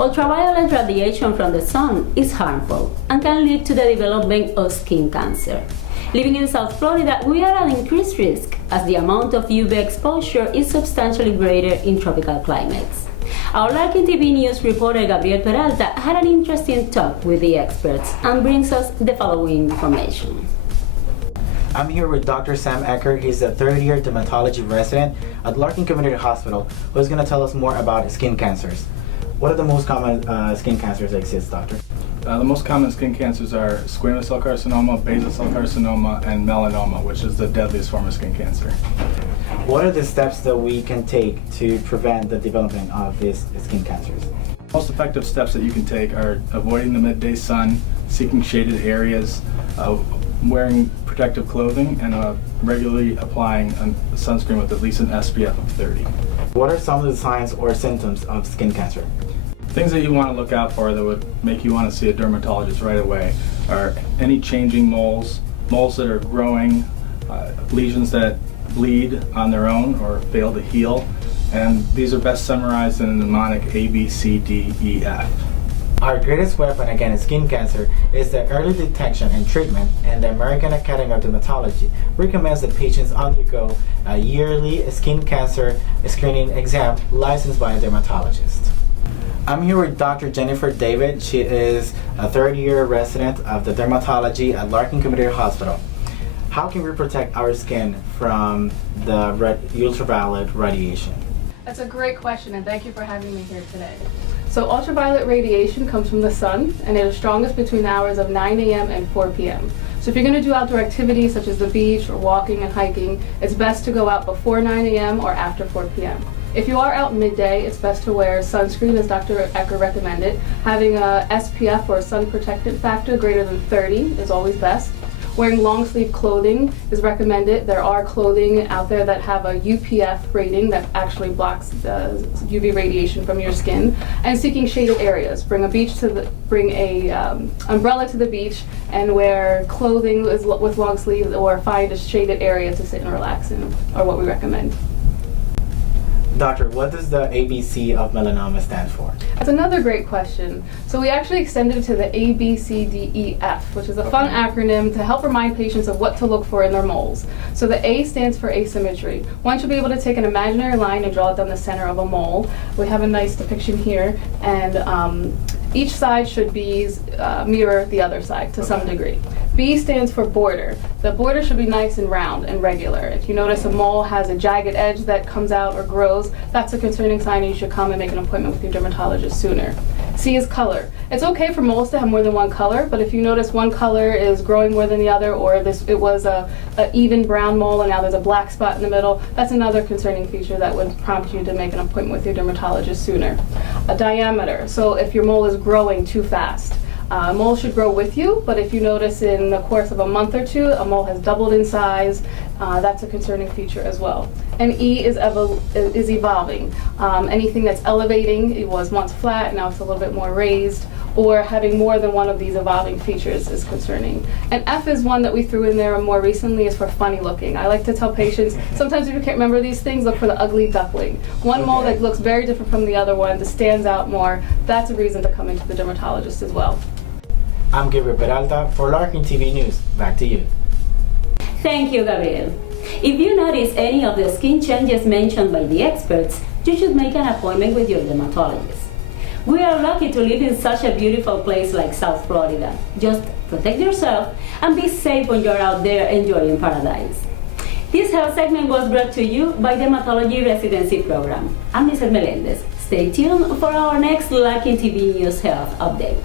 Ultraviolet radiation from the sun is harmful and can lead to the development of skin cancer. Living in South Florida, we are at increased risk as the amount of UV exposure is substantially greater in tropical climates. Our Larkin TV News reporter Gabriel Peralta had an interesting talk with the experts and brings us the following information. I'm here with Dr. Sam Eckert. He's a third-year dermatology resident at Larkin Community Hospital, who's going to tell us more about skin cancers. What are the most common skin cancers that exist, doctor? The most common skin cancers are squamous cell carcinoma, basal cell carcinoma, and melanoma, which is the deadliest form of skin cancer. What are the steps that we can take to prevent the development of these skin cancers? Most effective steps that you can take are avoiding the midday sun, seeking shaded areas, wearing protective clothing, and regularly applying sunscreen with at least an SPF of 30. What are some of the signs or symptoms of skin cancer? Things that you want to look out for that would make you want to see a dermatologist right away are any changing moles, moles that are growing, lesions that bleed on their own or fail to heal, and these are best summarized in a mnemonic A, B, C, D, E, F. Our greatest weapon against skin cancer is the early detection and treatment, and the American Academy of Dermatology recommends that patients undergo a yearly skin cancer screening exam licensed by a dermatologist. I'm here with Dr. Jennifer David. She is a third-year resident of the dermatology at Larkin Community Hospital. How can we protect our skin from the ultraviolet radiation? That's a great question, and thank you for having me here today. So ultraviolet radiation comes from the sun, and it is strongest between the hours of 9 a.m. and 4 p.m. So if you're going to do outdoor activities such as the beach or walking and hiking, it's best to go out before 9 a.m. or after 4 p.m. If you are out midday, it's best to wear sunscreen, as Dr. Ecker recommended. Having a SPF or a sun protectant factor greater than 30 is always best. Wearing long sleeve clothing is recommended. There are clothing out there that have a UPF rating that actually blocks the UV radiation from your skin. And seeking shaded areas. Bring a umbrella to the beach and wear clothing with long sleeves, or find a shaded area to sit and relax in, are what we recommend. Doctor, what does the ABC of melanoma stand for? That's another great question. So we actually extended it to the ABCDEF, which is a fun acronym to help remind patients of what to look for in their moles. So the A stands for asymmetry. One should be able to take an imaginary line and draw it down the center of a mole. We have a nice depiction here, and each side should be mirror the other side to some degree. B stands for border. The border should be nice and round and regular. If you notice a mole has a jagged edge that comes out or grows, that's a concerning sign, and you should come and make an appointment with your dermatologist sooner. C is color. It's okay for moles to have more than one color, but if you notice one color is growing more than the other, or it was a even brown mole and now there's a black spot in the middle, that's another concerning feature that would prompt you to make an appointment with your dermatologist sooner. A diameter. So if your mole is growing too fast, a mole should grow with you, but if you notice in the course of a month or two, a mole has doubled in size, that's a concerning feature as well. And E is evolving. Anything that's elevating, it was once flat, now it's a little bit more raised, or having more than one of these evolving features is concerning. And F is one that we threw in there more recently, is for funny looking. I like to tell patients, sometimes if you can't remember these things, look for the ugly duckling. One mole that looks very different from the other one, that stands out more, that's a reason to come into the dermatologist as well. I'm Gabriel Peralta for Larkin TV News. Back to you. Thank you, Gabriel. If you notice any of the skin changes mentioned by the experts, you should make an appointment with your dermatologist. We are lucky to live in such a beautiful place like South Florida. Just protect yourself and be safe when you're out there enjoying paradise. This health segment was brought to you by Dermatology Residency Program. I'm Mrs. Melendez. Stay tuned for our next Larkin TV News Health Update.